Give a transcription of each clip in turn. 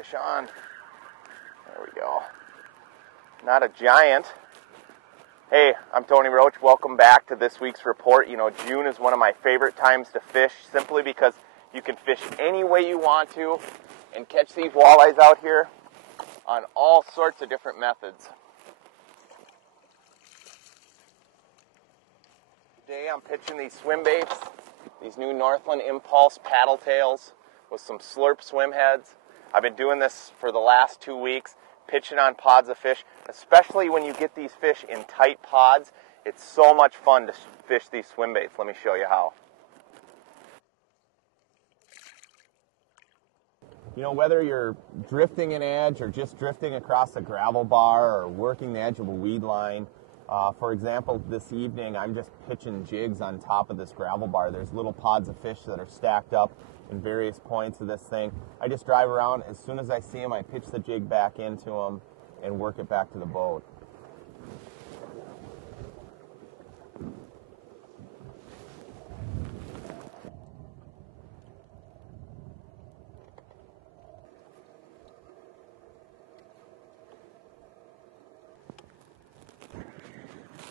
Fish on. There we go. Not a giant. Hey, I'm Tony Roach. Welcome back to this week's report. You know, June is one of my favorite times to fish simply because you can fish any way you want to and catch these walleyes out here on all sorts of different methods. Today I'm pitching these swim baits, these new Northland Impulse Paddle tails with some slurp swim heads. I've been doing this for the last 2 weeks, pitching on pods of fish, especially when you get these fish in tight pods. It's so much fun to fish these swim baits. Let me show you how. You know, whether you're drifting an edge or just drifting across a gravel bar or working the edge of a weed line, for example, this evening I'm just pitching jigs on top of this gravel bar. There's little pods of fish that are stacked up in various points of this thing. I just drive around. As soon as I see them, I pitch the jig back into them and work it back to the boat.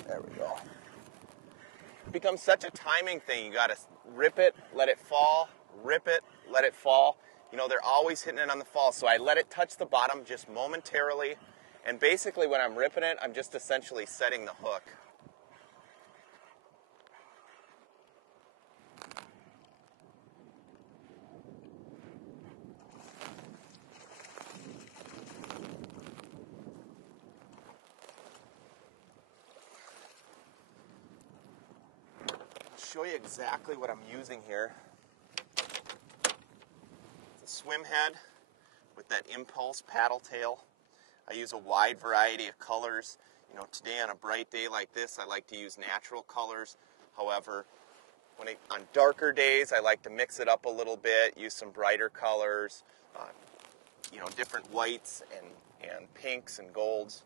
There we go. It becomes such a timing thing. You gotta rip it, let it fall, rip it, let it fall. You know, they're always hitting it on the fall, so I let it touch the bottom just momentarily, and basically when I'm ripping it, I'm just essentially setting the hook. Show you exactly what I'm using here. It's a swim head with that Impulse paddle tail. I use a wide variety of colors. You know, today on a bright day like this, I like to use natural colors. However, on darker days, I like to mix it up a little bit, use some brighter colors, you know, different whites and pinks and golds.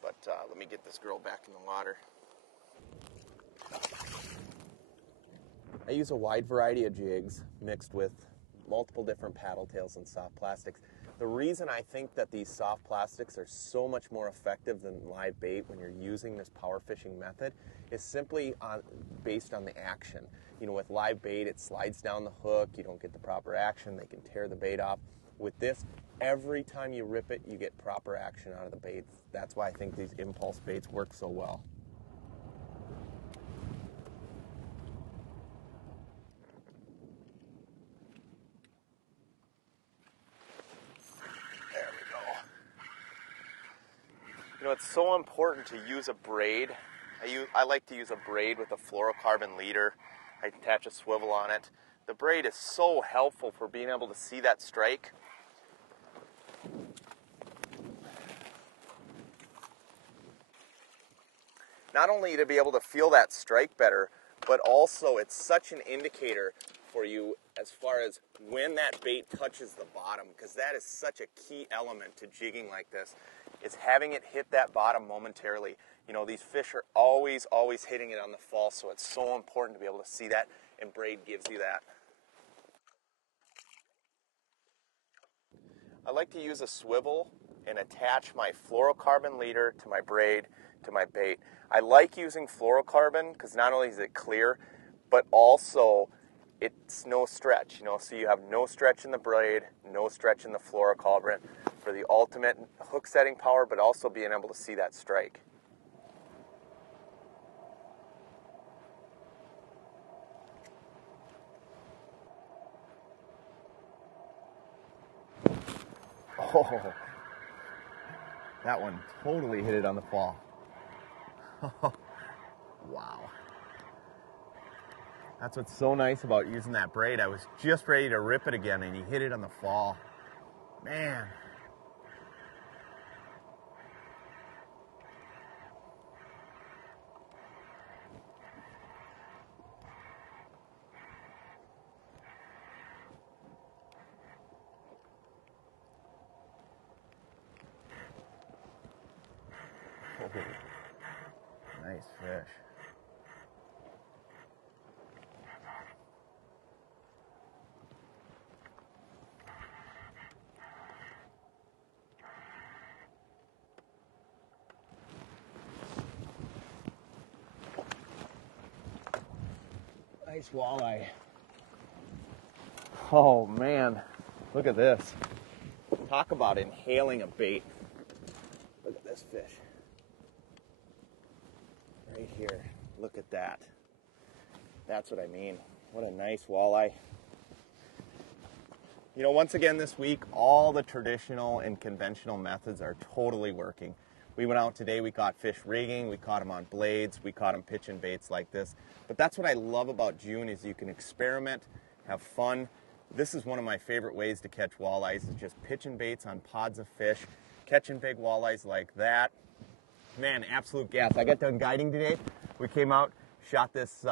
But let me get this girl back in the water. I use a wide variety of jigs mixed with multiple different paddle tails and soft plastics. The reason I think that these soft plastics are so much more effective than live bait when you're using this power fishing method is simply based on the action. You know, with live bait, it slides down the hook, you don't get the proper action, they can tear the bait off. With this, every time you rip it, you get proper action out of the baits. That's why I think these impulse baits work so well. You know, it's so important to use a braid. I like to use a braid with a fluorocarbon leader. I attach a swivel on it. The braid is so helpful for being able to see that strike. Not only to be able to feel that strike better, but also it's such an indicator for you as far as when that bait touches the bottom, because that is such a key element to jigging like this, is having it hit that bottom momentarily. You know, these fish are always hitting it on the fall, so it's so important to be able to see that, and braid gives you that. I like to use a swivel and attach my fluorocarbon leader to my braid, to my bait. I like using fluorocarbon because not only is it clear, but also it's no stretch, you know, so you have no stretch in the braid, no stretch in the fluorocarbon for the ultimate hook setting power, but also being able to see that strike. Oh, that one totally hit it on the fall. Wow. That's what's so nice about using that braid. I was just ready to rip it again and he hit it on the fall. Man. Oh, nice fish. Nice walleye. Oh man, look at this. Talk about inhaling a bait. Look at this fish. Right here. Look at that. That's what I mean. What a nice walleye. You know, once again this week, all the traditional and conventional methods are totally working. We went out today, we caught fish rigging, we caught them on blades, we caught them pitching baits like this. But that's what I love about June is you can experiment, have fun. This is one of my favorite ways to catch walleyes is just pitching baits on pods of fish, catching big walleyes like that. Man, absolute gas. I got done guiding today. We came out, shot this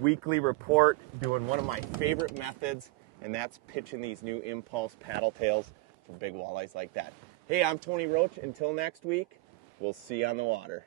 weekly report, doing one of my favorite methods, and that's pitching these new impulse paddle tails for big walleyes like that. Hey, I'm Tony Roach. Until next week, we'll see you on the water.